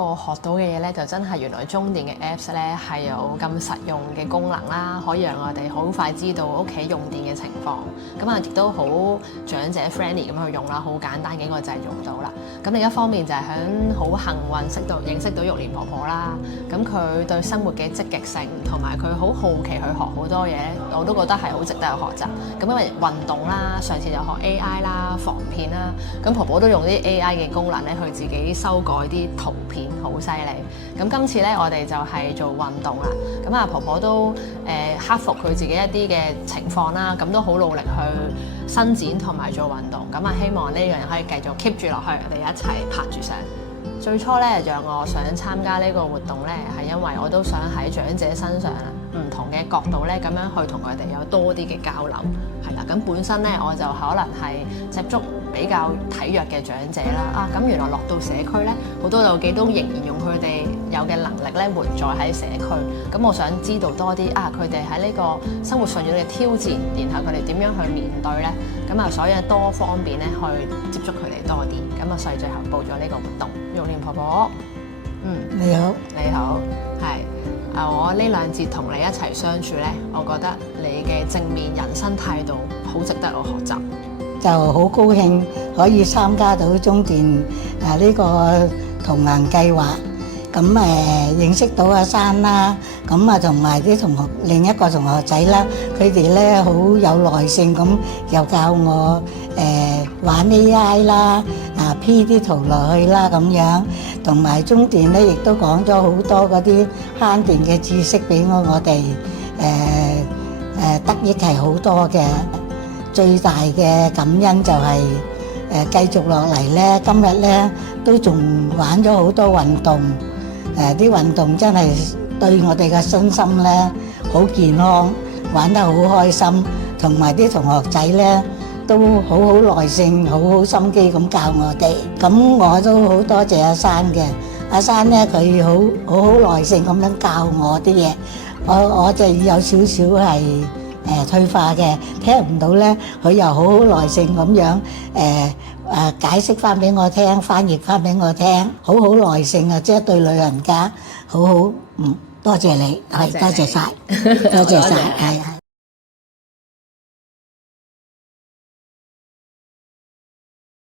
我學到嘅嘢咧，就真係原來中電嘅 Apps 咧係有咁實用嘅功能啦，可以讓我哋好快知道屋企用電嘅情況。咁啊，亦都好長者 friendly 咁去用啦，好簡單幾個掣用到啦。咁另一方面就係響好幸運認識到玉蓮婆婆啦。咁佢對生活嘅積極性同埋佢好好奇去學好多嘢，我都覺得係好值得去學習。咁因為運動啦，上次就學 AI 啦、防騙啦，咁婆婆都用啲 AI 嘅功能咧，去自己修改啲圖片。好犀利！咁今次咧，我哋就係做運動啦。咁啊，婆婆都克服佢自己一啲嘅情況啦，咁都好努力去伸展同埋做運動。咁啊，希望呢樣可以繼續 keep 住落去，我哋一齊拍住相。最初咧，讓我想參加呢個活動咧，係因為我都想喺長者身上唔同嘅角度咧，咁樣去同佢哋有多啲嘅交流，係啦。咁本身咧，我就可能係接觸比較體弱嘅長者啦。咁原來落到社區咧，好多有幾都仍然用佢哋有嘅能力咧，活在喺社區。咁我想知道多啲佢哋喺呢個生活上遇到嘅挑戰，然後佢哋點樣去面對咧？咁啊，所以多方面咧去接觸佢哋多啲。咁啊，所以最後報咗呢個活動。玉蓮婆婆，你好，你好，係我呢兩節同你一齊相處咧，我覺得你嘅正面人生態度好值得我學習，就好高興可以參加到中電呢個同行計劃，咁認識到阿珊啦，咁啊同埋啲同學另一個同學仔啦，佢哋咧好有耐性咁，又教我玩 AI 啦，P 啲圖落去啦咁樣，同埋中電咧亦都講咗好多嗰啲慳電嘅知識俾我哋，得益係好多嘅。最大嘅感恩就係繼續落嚟咧，今日咧都仲玩咗好多運動，啲運動真係對我哋嘅身心咧好健康，玩得好開心，同埋啲同學仔咧都好好耐性，好好心機咁教我哋。咁我都好多謝阿珊嘅，阿珊咧佢好耐性咁樣教我啲嘢，我就有少少係退化嘅，聽唔到咧，佢又好耐性咁樣解釋翻俾我聽，翻譯翻俾我聽，好耐性啊！即係對老人家好好，多謝你，係多謝晒，多謝晒，係。